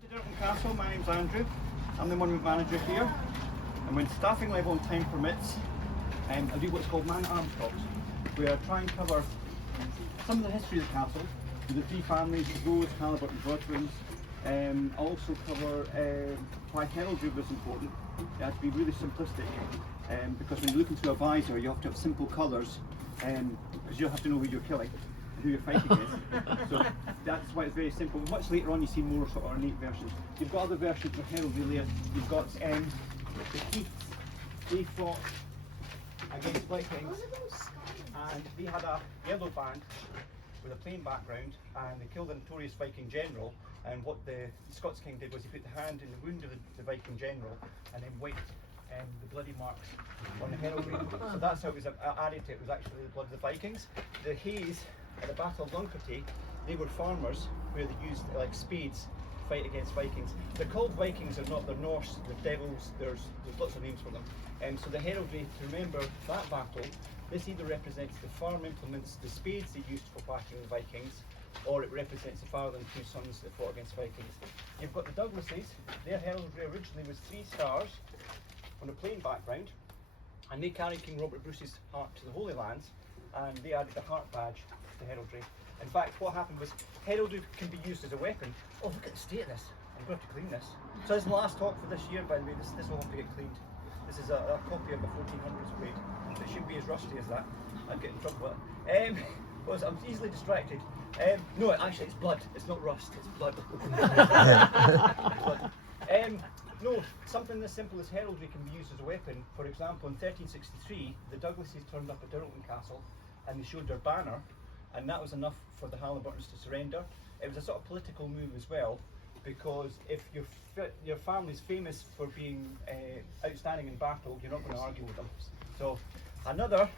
To Dirleton Castle, my name's Andrew. I'm the monument manager here, and when staffing level and time permits, I do what's called man-at-arms talks, where I try and cover some of the history of the castle, with the three families, the Rose, Halliburton, Broadwinds. I also cover why heraldry was important. It had to be really simplistic, because when you're looking through a visor, you have to have simple colours, because you have to know who you're killing and who you're fighting against. So that's why it's very simple. Much later on you see more sort of ornate versions. You've got other versions of heraldry later. You've got the Keiths. They fought against Vikings, and they had a yellow band with a plain background, and they killed a notorious Viking general. And what the Scots king did was he put the hand in the wound of the Viking general and then wiped the bloody marks on the heraldry. So that's how it was added to it. It was actually the blood of the Vikings. The Hayes at the Battle of Luncarty, they were farmers where they used like spades to fight against Vikings. They're called Vikings, they're not, they're Norse, they're devils, there's lots of names for them. So the heraldry, to remember that battle, this either represents the farm implements, the spades they used for backing the Vikings, or it represents the father and two sons that fought against Vikings. You've got the Douglases. Their heraldry originally was 3 stars on a plain background, and they carried King Robert Bruce's heart to the Holy Lands, and they added the heart badge to heraldry. In fact, what happened was heraldry can be used as a weapon. Oh, look at the state of this. I'm going to have to clean this. So this is the last talk for this year, by the way. This will have to get cleaned. This is a copy of the 1400s blade. It shouldn't be as rusty as that. I'd get in trouble with it. Because I'm easily distracted. No, actually it's blood. It's not rust, it's blood. Blood. No, something as simple as heraldry can be used as a weapon. For example, in 1363, the Douglases turned up at Dirleton Castle and they showed their banner, and that was enough for the Halliburtons to surrender. It was a sort of political move as well, because if your family's famous for being outstanding in battle, you're not going to argue with them. So another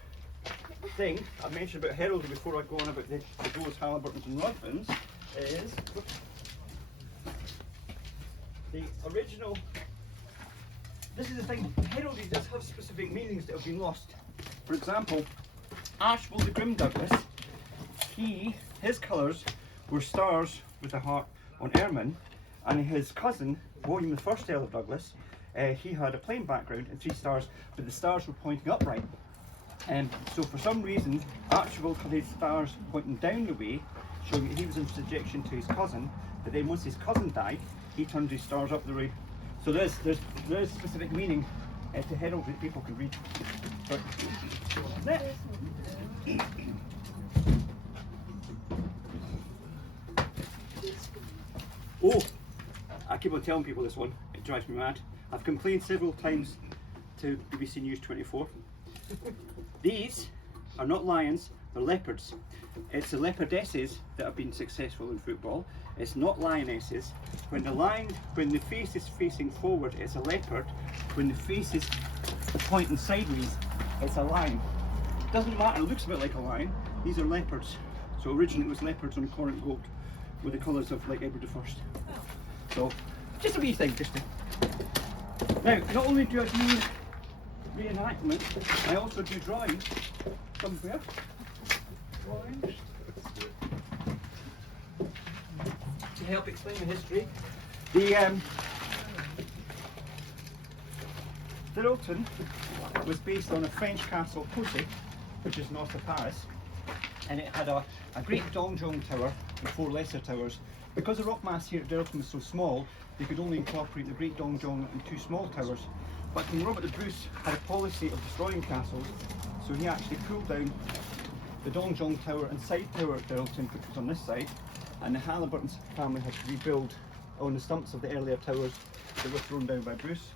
thing I mentioned about heraldry before I go on about the Rose, Halliburtons and Rodwins is the original. This is the thing, heraldry does have specific meanings that have been lost. For example, Archibald the Grim Douglas, his colours were stars with a heart on ermine, and his cousin, William the First Earl of Douglas, he had a plain background and 3 stars, but the stars were pointing upright. So for some reason, Archibald had his stars pointing down the way, showing that he was in subjection to his cousin, but then once his cousin died, he turned his stars up the way. So there's specific meaning to heraldry that people can read. But next. Oh, I keep on telling people this one, it drives me mad. I've complained several times to BBC News 24. These are not lions, they're leopards. It's the leopardesses that have been successful in football. It's not lionesses. When the face is facing forward, it's a leopard. When the face is pointing sideways, it's a lion. Doesn't matter, it looks a bit like a lion. These are leopards. So originally it was leopards on Corinth gold with the colours of like Edward I. So just a wee thing, Now, not only do I do reenactment, I also do drawings somewhere. Drawings. To help explain the history. The Dirleton was based on a French castle, Poissy, which is north of Paris, and it had a great donjon tower and 4 lesser towers. Because the rock mass here at Dirleton was so small, they could only incorporate the great donjon and 2 small towers. But King Robert the Bruce had a policy of destroying castles, so he actually pulled down the donjon tower and side tower at Dirleton, which was on this side, and the Halliburton's family had to rebuild on the stumps of the earlier towers that were thrown down by Bruce.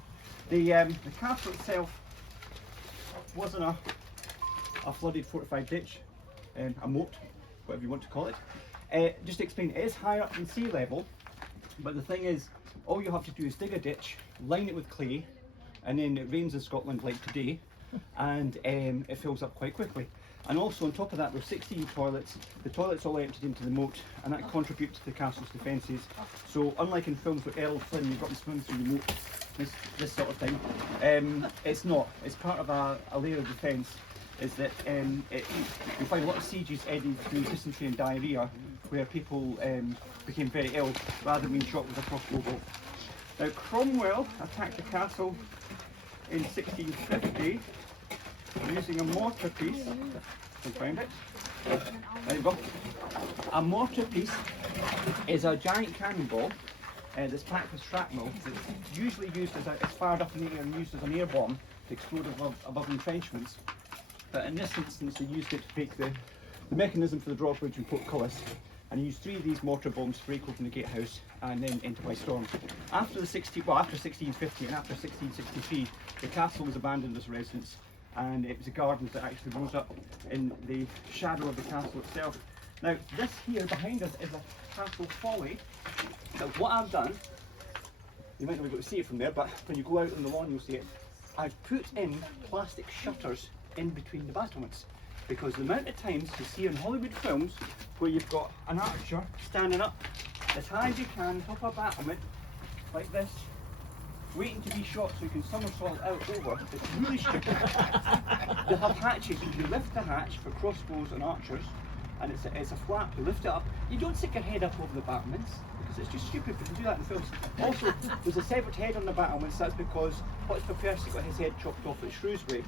The castle itself wasn't a flooded fortified ditch, a moat, whatever you want to call it. Just to explain, it is higher up than sea level, but the thing is, all you have to do is dig a ditch, line it with clay, and then it rains in Scotland like today, and it fills up quite quickly. And also on top of that, there's 16 toilets. The toilets all emptied into the moat, and that contributes to the castle's defences. So unlike in films with Errol Flynn, you've got to swim through the moat, this sort of thing, it's not. It's part of a layer of defence. is that you find a lot of sieges ending through dysentery and diarrhoea, where people became very ill rather than being shot with a crossbow bolt. Now Cromwell attacked the castle in 1650 using a mortar piece. Can find it. There you go. A mortar piece is a giant cannonball that's packed with shrapnel. It's usually used as it's fired up in the air and used as an air bomb to explode above entrenchments. But in this instance, they used it to make the mechanism for the drawbridge and portcullis, and used 3 of these mortar bombs to break open the gatehouse and then enter by storm. After 1650 and after 1663, the castle was abandoned as a residence, and it was a garden that actually rose up in the shadow of the castle itself. Now, this here behind us is a castle folly. Now, what I've done, you might not be able to see it from there, but when you go out on the lawn, you'll see it. I've put in plastic shutters in between the battlements, because the amount of times you see in Hollywood films where you've got an archer standing up as high as you can, top of a battlement, like this, waiting to be shot so you can somersault out over. It's really stupid. They have hatches. You lift the hatch for crossbows and archers, and it's a flap. You lift it up. You don't stick your head up over the battlements, because it's just stupid, but you do that in films. Also, there's a severed head on the battlements. That's because Hotspur Percy got his head chopped off at Shrewsbury,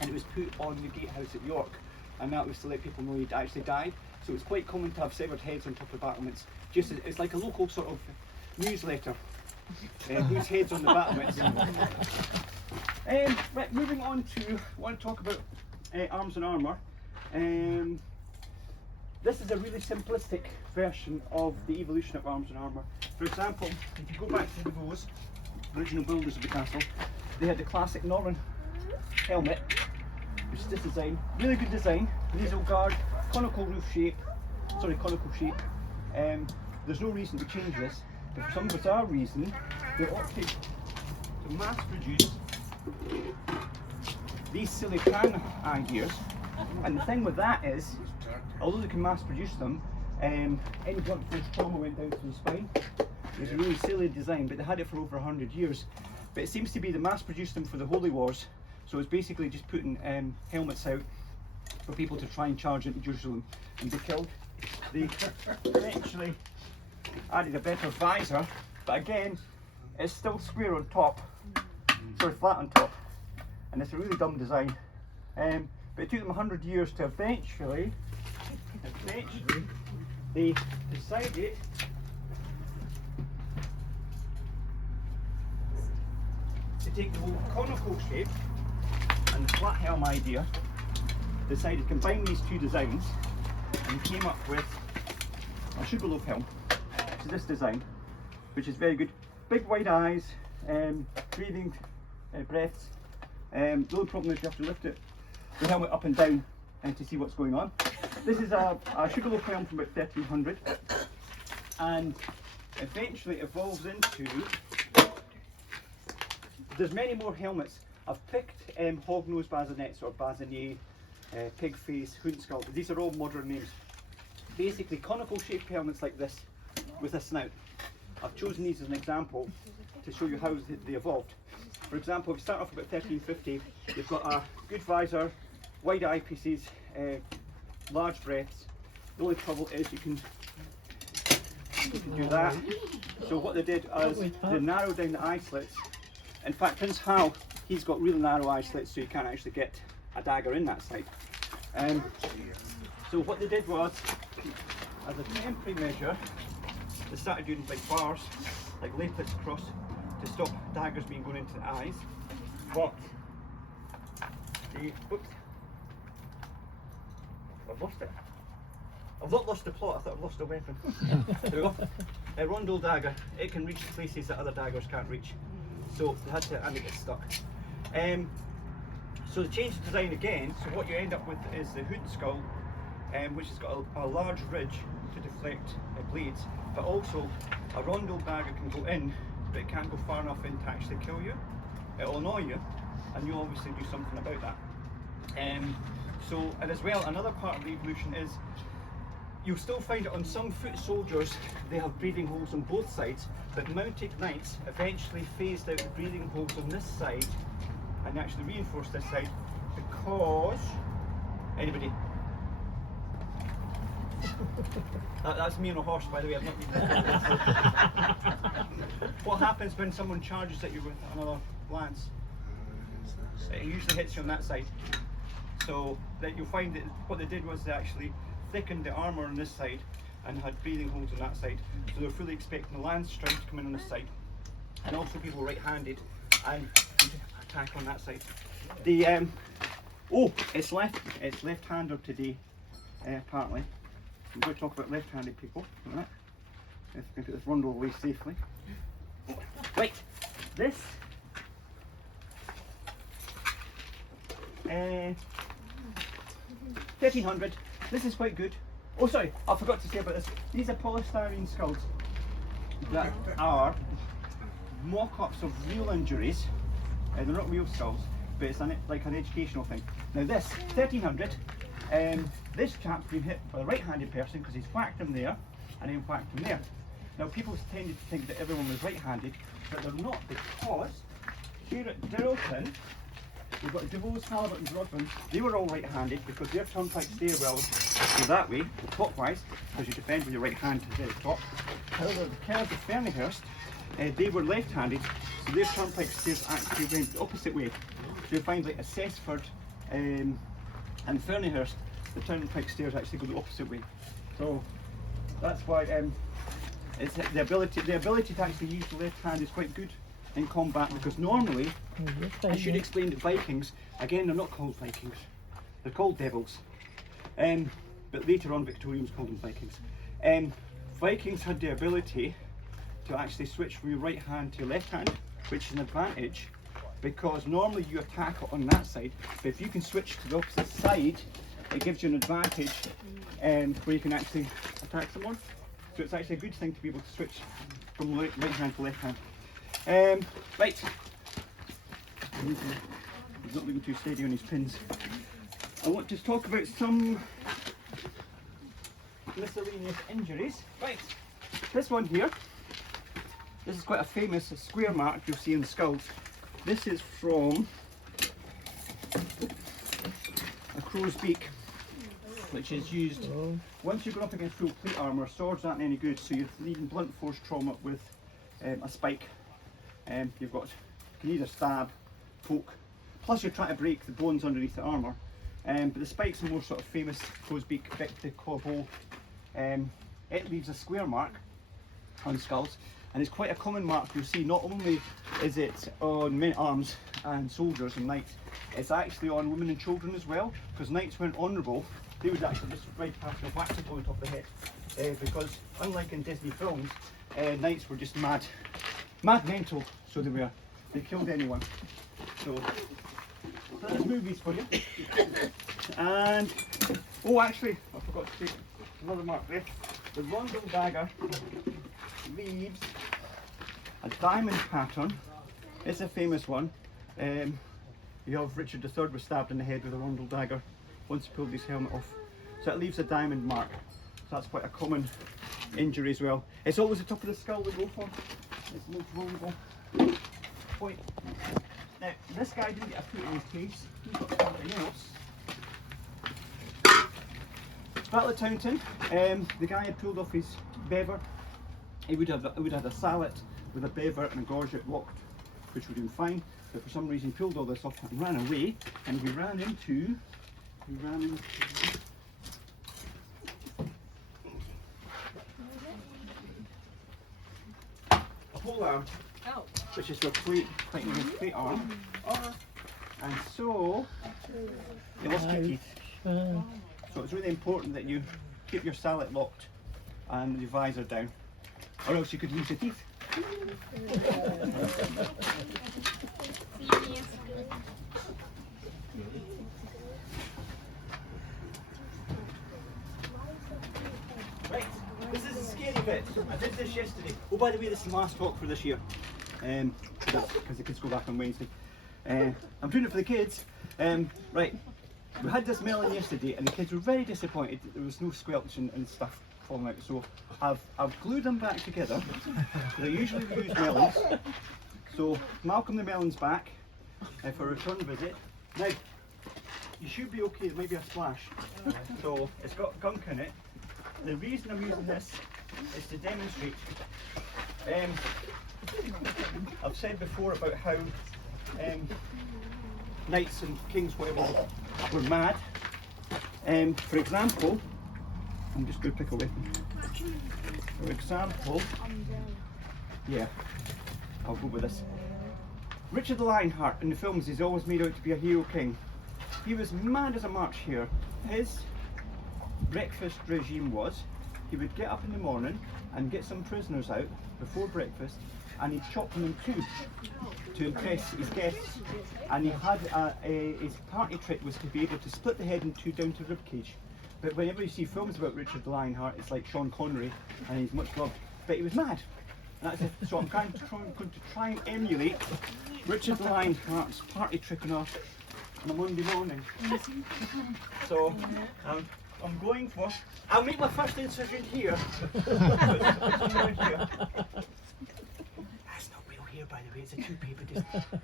and it was put on the gatehouse at York, and that was to let people know he'd actually died. So it's quite common to have severed heads on top of battlements. Just it's like a local sort of newsletter. Whose heads on the battlements. Right, moving on to, I want to talk about arms and armour. This is a really simplistic version of the evolution of arms and armour. For example, if you go back to the Vaux, the original builders of the castle, they had the classic Norman helmet, which is this design. Really good design. Nasal guard, conical shape. There's no reason to change this, but for some bizarre reason, they opted to mass produce these silly can ideas. And the thing with that is, although they can mass produce them, any blunt force trauma went down to the spine. It was a really silly design, but they had it for over 100 years. But it seems to be they mass produced them for the Holy Wars, so it's basically just putting helmets out for people to try and charge into Jerusalem and be killed. They eventually added a better visor, but again, it's still square on top, sort of flat on top, and it's a really dumb design. But it took them 100 years to eventually they decided to take the whole conical shape and the flat helm idea, decided to combine these two designs, and came up with a sugarloaf helm. So this design, which is very good. Big wide eyes, breathing breaths. The only problem is you have to lift the helmet up and down to see what's going on. This is a sugarloaf helm from about 1300, and eventually evolves into, there's many more helmets. I've picked hog-nosed bassinets or bassinet, pig face, hoonskull. These are all modern names. Basically conical shaped helmets like this with a snout. I've chosen these as an example to show you how they evolved. For example, if you start off about 1350, you've got a good visor, wide eyepieces, large breaths. The only trouble is you can do that. So what they did is they narrowed down the eye slits. In fact, Prince Hal, he's got really narrow eye slits, so you can't actually get a dagger in that side. So what they did was, as a temporary measure, they started doing like bars, like laplets across, to stop daggers being going into the eyes. But whoops, I've lost it. I've not lost the plot, I thought I've lost the weapon. There we go. A rondel dagger, it can reach places that other daggers can't reach. So they had to, and it gets stuck. So they changed the design again, so what you end up with is the hoonskull, which has got a large ridge to deflect blades, but also a rondel dagger can go in, but it can't go far enough in to actually kill you. It'll annoy you, and you'll obviously do something about that. And as well, another part of the evolution is, you'll still find it on some foot soldiers, they have breathing holes on both sides, but mounted knights eventually phased out the breathing holes on this side and actually reinforced this side, because Anybody? That's me on a horse, by the way. I've not What happens when someone charges at you with another lance? It usually hits you on that side. So that you'll find that what they did was they actually thickened the armour on this side and had breathing holes on that side. So they're fully expecting the lance strike to come in on this side. And also people right-handed and attack on that side. The it's left-hander today, apparently. I'm going to talk about left-handed people. Right. If we can put this rundle away safely. Right, this 1300. This is quite good. Oh, sorry, I forgot to say about this. These are polystyrene skulls that are mock-ups of real injuries. They're not real skulls, but it's like an educational thing. Now this 1300. This chap's been hit by a right-handed person because he's whacked him there and then whacked him there. Now people tended to think that everyone was right-handed, but they're not, because here at Dirleton, we've got DeVos, Halibut and Broadman. They were all right-handed because their turnpike stairwells go that way, clockwise, because you defend with your right hand to the very top. However, the Kerrs of Fernihurst, they were left-handed, so their turnpike stairs actually went the opposite way. So you find like Assessford and Fernihurst, the turnpike stairs actually go the opposite way. So that's why it's the ability to actually use the left hand is quite good in combat, because normally I should explain that Vikings, again, they're not called Vikings, they're called devils, but later on Victorians called them Vikings. Vikings had the ability to actually switch from your right hand to your left hand, which is an advantage, because normally you attack on that side, but if you can switch to the opposite side, it gives you an advantage where you can actually attack someone. So it's actually a good thing to be able to switch from right hand to left hand. Right. He's not looking too steady on his pins. I want to talk about some miscellaneous injuries. Right. This one here. This is quite a famous square mark you'll see in skulls. This is from a crow's beak, which is used once you're going up against full plate armour. Swords aren't any good, so you're leading blunt force trauma with a spike. You can either stab, poke, plus you're trying to break the bones underneath the armour. But the spike's a more sort of famous crow's beak, Victor Corbeau. It leaves a square mark on skulls, and it's quite a common mark you'll see. Not only is it on men at arms and soldiers and knights, it's actually on women and children as well, because knights weren't honourable. They would actually just ride past and whack people on top of the head, because unlike in Disney films, knights were just mad mental, so they killed anyone. So there's movies for you. And actually, I forgot to take another mark there. The Rondel dagger leaves a diamond pattern. It's a famous one. You have Richard III was stabbed in the head with a Rondel dagger once he pulled his helmet off. So it leaves a diamond mark. So that's quite a common injury as well. It's always the top of the skull we go for. It's the most vulnerable point. Now, this guy didn't get a foot in his face. He's got something else. Battle of Taunton, the guy had pulled off his bever. He would have a sallet with a bever and a gorget locked, which would have been fine. But for some reason, he pulled all this off and ran away. And he ran into a pole arm, which is your plate arm. And so you lost your teeth. So it's really important that you keep your sallet locked and your visor down, or else you could lose your teeth. Right, this is a scary bit. I did this yesterday. Oh, by the way, this is the last talk for this year, because the kids go back on Wednesday. I'm doing it for the kids. Right, we had this melon yesterday, and the kids were very disappointed that there was no squelch and stuff falling out. So I've glued them back together. I usually use melons. So Malcolm the melon's back for a return visit. Now, you should be okay. There might be a splash. So it's got gunk in it. The reason I'm using this is to demonstrate. I've said before about how knights and kings, whatever, were mad. For example, I'm just going to pick a weapon. For example, yeah, I'll go with this. Richard the Lionheart in the films is always made out to be a hero king. He was mad as a march here. His breakfast regime was he would get up in the morning and get some prisoners out before breakfast, and he'd chop them in two to impress his guests. And he had his party trick was to be able to split the head in two down to rib cage. But whenever you see films about Richard the Lionheart, it's like Sean Connery, and he's much loved. But he was mad. And that's it. So I'm going to try and emulate Richard the Lionheart's party trick on a Monday morning. So I'm going for. I'll make my first incision here. That's not real hair, by the way. It's a toupee, but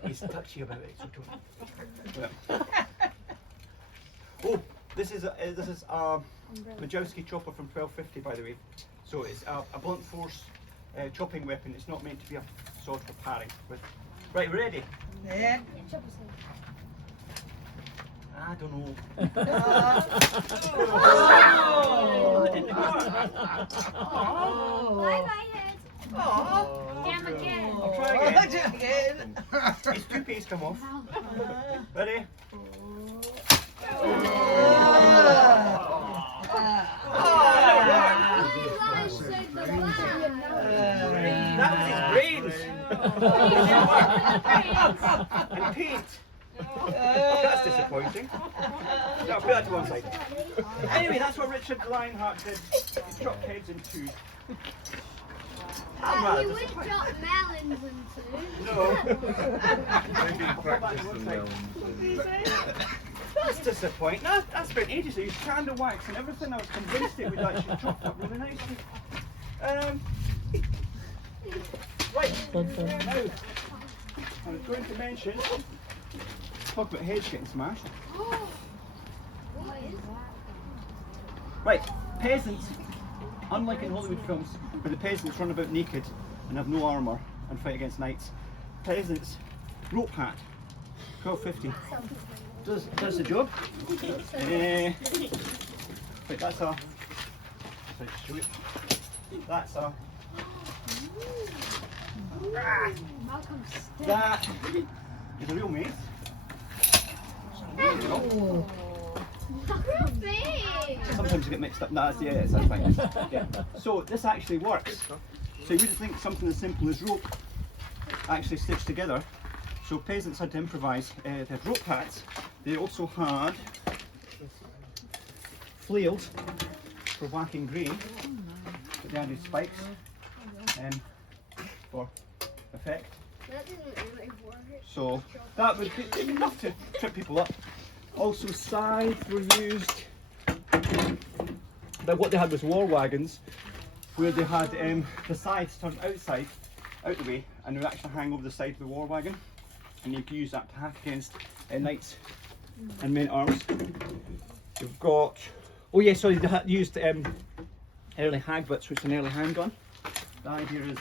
he's touchy about it. So oh, this is a Majowski chopper from 1250, by the way. So it's a blunt force chopping weapon. It's not meant to be a sword for parrying with. Right, ready? Yeah. I don't know. Oh! Bye bye head. Damn again. I'll try again. These two peas come off. Ready? That was his brains. And paint. That's disappointing. No, put that to one side. Anyway, that's what Richard the Lionheart did. He chopped heads in two. You would chop melons in two. No. Maybe practice the That's disappointing. I spent ages. I used candle wax and everything. I was convinced it would actually chop up really nicely. Right. Now, I was going to mention. Talk about heads getting smashed. What is that? Right, peasants, unlike in Hollywood films where the peasants run about naked and have no armour and fight against knights, peasants, rope hat, 1250, does the job. Right, that's a, that's a, that is a real mace. Sometimes you get mixed up. No, that's fine. Yeah. So this actually works. So you wouldn't think something as simple as rope actually stitched together. So peasants had to improvise. They had rope hats. They also had flails for whacking grain. But they added spikes for effect. That didn't really work. So that would be enough to trip people up. Also scythes were used. But what they had was war wagons where they had the scythes turned outside, out the way, and they would actually hang over the side of the war wagon. And you could use that to hack against knights and men at arms. You've got, oh yeah, sorry, they had used early hagbutts, which is an early handgun. The idea is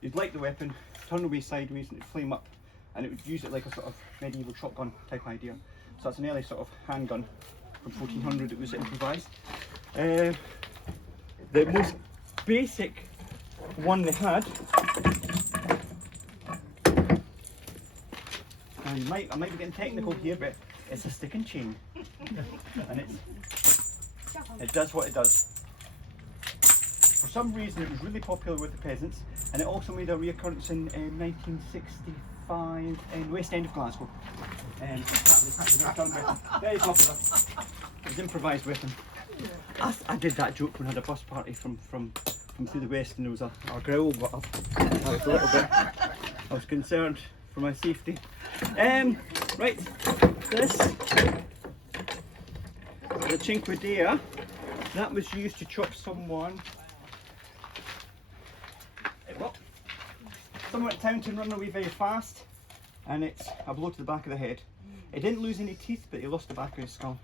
you'd light the weapon, turn away sideways, and it would flame up, and it would use it like a sort of medieval shotgun type idea. So that's an early sort of handgun from 1400. It was improvised. The most basic one they had, and I might be getting technical here, but it's a stick and chain, and it does what it does. For some reason, it was really popular with the peasants, and it also made a reoccurrence in 1965 in West End of Glasgow. That was very popular. It was improvised weapon. I did that joke when I had a bus party from through the west, and there was a growl, but I was a little bit. I was concerned for my safety. Right, this the cinquedea. That was used to chop someone. Someone at town can run away very fast, and it's a blow to the back of the head. He didn't lose any teeth, but he lost the back of his skull.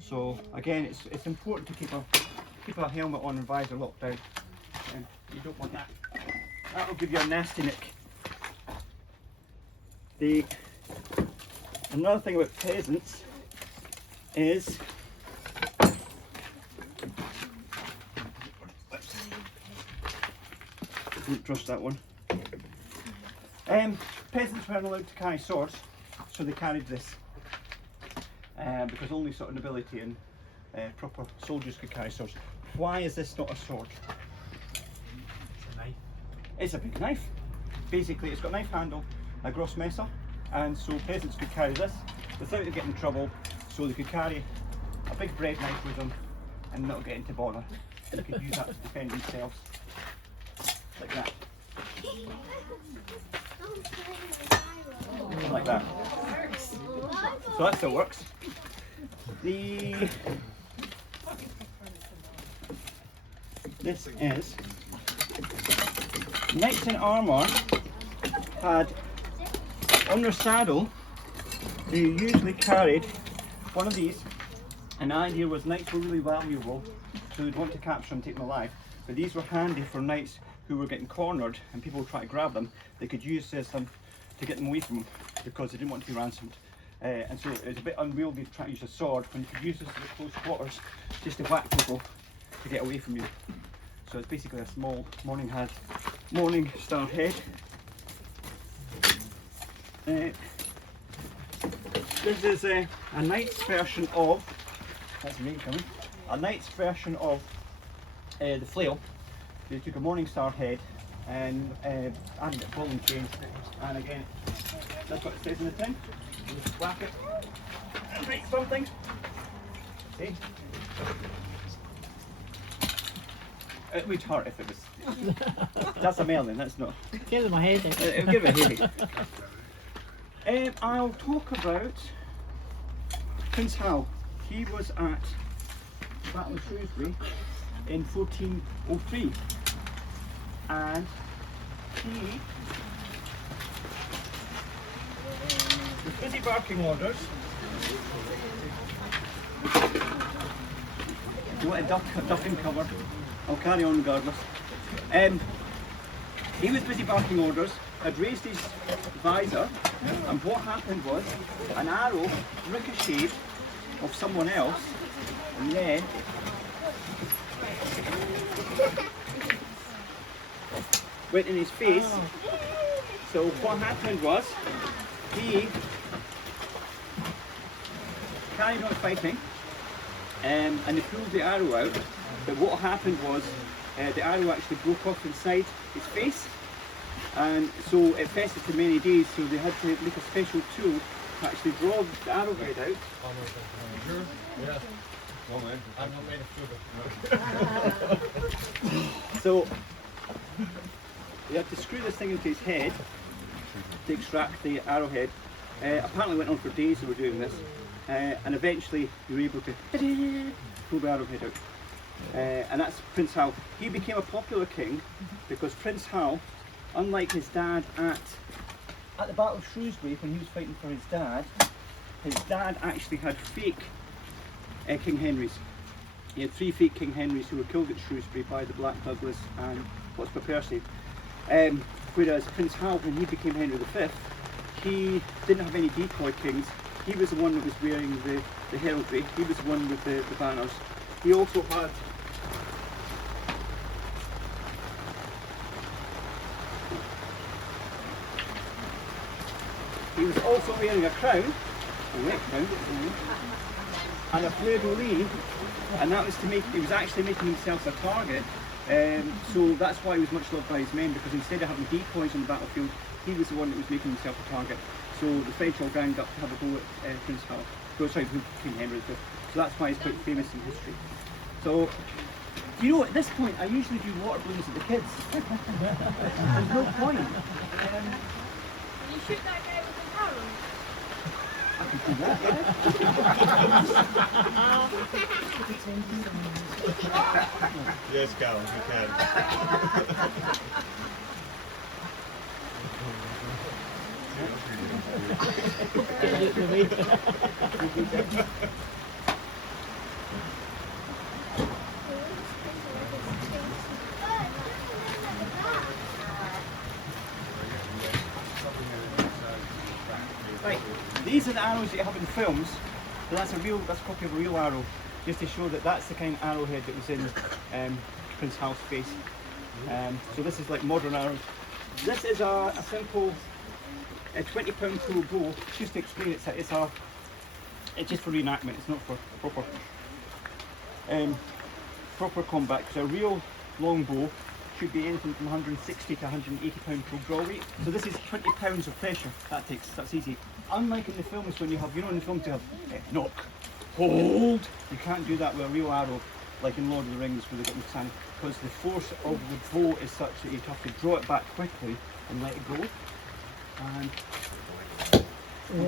So again, it's important to keep a helmet on and visor locked down. You don't want that. That'll give you a nasty nick. Another thing about peasants is didn't trust that one. Peasants weren't allowed to carry swords, so they carried this. Because only sort of nobility and proper soldiers could carry swords. Why is this not a sword? It's a knife. It's a big knife. Basically, it's got a knife handle, a gross messer, and so peasants could carry this without getting in trouble. So they could carry a big bread knife with them and not get into bother. They could use that to defend themselves, like that. Like that. So that still works. This is knights in armour had on their saddle, they usually carried one of these, and the idea was knights were really valuable, so they'd want to capture them, take them alive, but these were handy for knights who were getting cornered and people would try to grab them. They could use this to get them away from them because they didn't want to be ransomed. And so it's a bit unwieldy to try to use a sword when you could use this at close quarters just to whack people to get away from you. So it's basically a small morning star head. This is a knight's version of, that's me coming, a knight's version of the flail. They took a morning star head and added a ball and chain, and again, that's what it says in the tin. You just whack it and break something. See? It would hurt if it was. That's a melon, that's not. Give him a headache. It'll give it a headache. I'll talk about Prince Hal. He was at the Battle of Shrewsbury in 1403, and he was busy barking orders. Do you want a ducking cover? I'll carry on regardless. He was busy barking orders, had raised his visor, and what happened was an arrow ricocheted off someone else, and then went in his face. So what happened was he carried on fighting, and they pulled the arrow out, but what happened was the arrow actually broke off inside his face, and so it festered for many days, so they had to make a special tool to actually draw the arrowhead out. Sure? Yeah. Well, man. I'm not made of sugar. So they had to screw this thing into his head to extract the arrowhead. Apparently went on for days they were doing this, and eventually they were able to pull the arrowhead out. And that's Prince Hal. He became a popular king because Prince Hal, unlike his dad at the Battle of Shrewsbury when he was fighting for his dad actually had fake King Henrys. He had 3 fake King Henrys who were killed at Shrewsbury by the Black Douglas and Hotspur Percy. Whereas Prince Hal, when he became Henry V, he didn't have any decoy kings. He was the one that was wearing the heraldry. He was the one with the banners. He also had wearing a crown, and a fleur de lis, and that was to make, he was actually making himself a target. So that's why he was much loved by his men, because instead of having decoys on the battlefield, he was the one that was making himself a target. So the French all ganged up to have a go at Prince Hal. King Henry V. So that's why he's quite famous in history. So, you know, at this point, I usually do water balloons at the kids. There's no point. Can you shoot that guy with the arrow? I can do that, yeah. Yes, Callum, you can. Right, these are the arrows that you have in films. So that's a copy of a real arrow, just to show that that's the kind of arrowhead that was in Prince Hal's face. So this is like modern arrows. This is a simple 20-pound pro bow. Just to explain, it's just for reenactment. It's not for proper combat. Because a real long bow should be anything from 160 to 180 pound pro draw weight. So this is 20 pounds of pressure. That's easy. Unlike in the films when you have, in the films you have knock, hold. You can't do that with a real arrow, like in Lord of the Rings where they've got the sand, because the force of the bow is such that you have to draw it back quickly and let it go. And you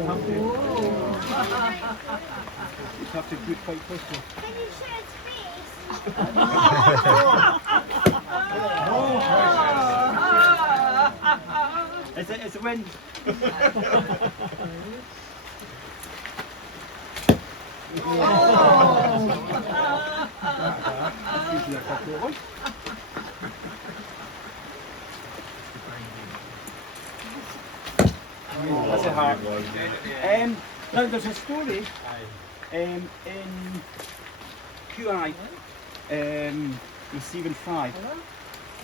have to do it quite quickly. Can you show its face? It's a wind. That's a heart. Now there's a story in QI with Stephen Fry.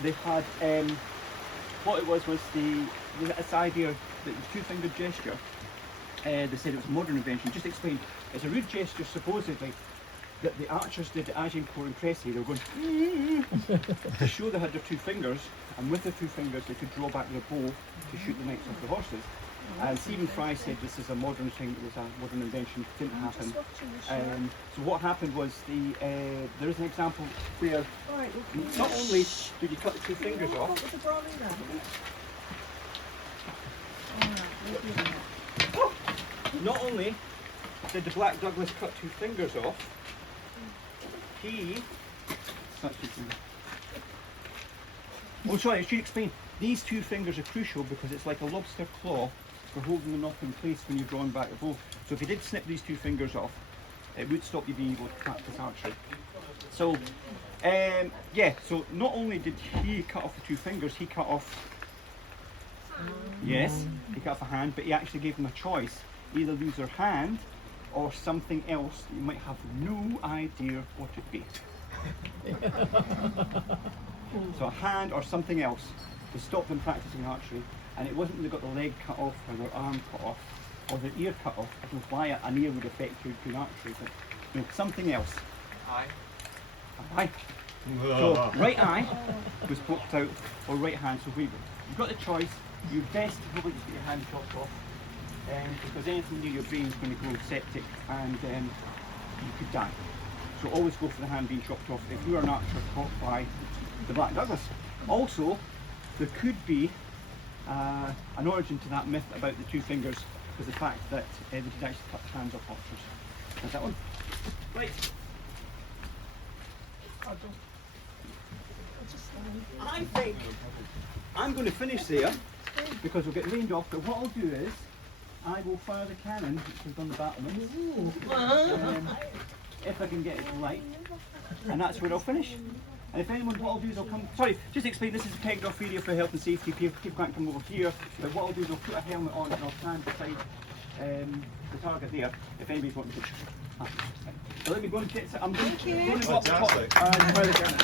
They had what it was this idea that the two-fingered gesture. They said it was a modern invention. Just explain. It's a rude gesture supposedly that the archers did at Agincourt and Cressy. They were going to show they had their two fingers, and with their two fingers they could draw back their bow to shoot the knights off the horses. And Stephen Fry said this is a modern thing, it was a modern invention, it didn't happen. So what happened was there is an example where not only did you cut the two fingers off, not only did the Black Douglas cut two fingers off, oh sorry, I should explain. These two fingers are crucial because it's like a lobster claw for holding the knot in place when you're drawing back the bow. So if you did snip these two fingers off, it would stop you being able to practice archery. So, so not only did he cut off the two fingers, he cut off, yes, he cut off a hand, but he actually gave them a choice. Either lose their hand or something else that you might have no idea what it be. So a hand or something else to stop them practicing archery. And it wasn't they got the leg cut off or their arm cut off or their ear cut off. I don't know why an ear would affect you in archery, but something else. Eye. Eye. So right eye was poked out, or right hand. So you've got the choice. You best probably just get your hand chopped off, because anything near your brain is going to go septic and you could die. So always go for the hand being chopped off if you are an archer caught by the Black Douglas. Also, there could be an origin to that myth about the two fingers, because the fact that they could actually cut the hands off archers. There's that one. Right. I think I'm going to finish there because we'll get rained off. So what I'll do is I will fire the cannon, which is on the battlements, if I can get it to light, and that's where I'll finish. And if anyone, what I'll do is I'll come, sorry, just explain, this is a pegged off area for health and safety, people can't come over here, but what I'll do is I'll put a helmet on and I'll stand beside the target there, if anybody's wanting to. So let me go and get, I'm going to go and Fantastic. fire the cannon.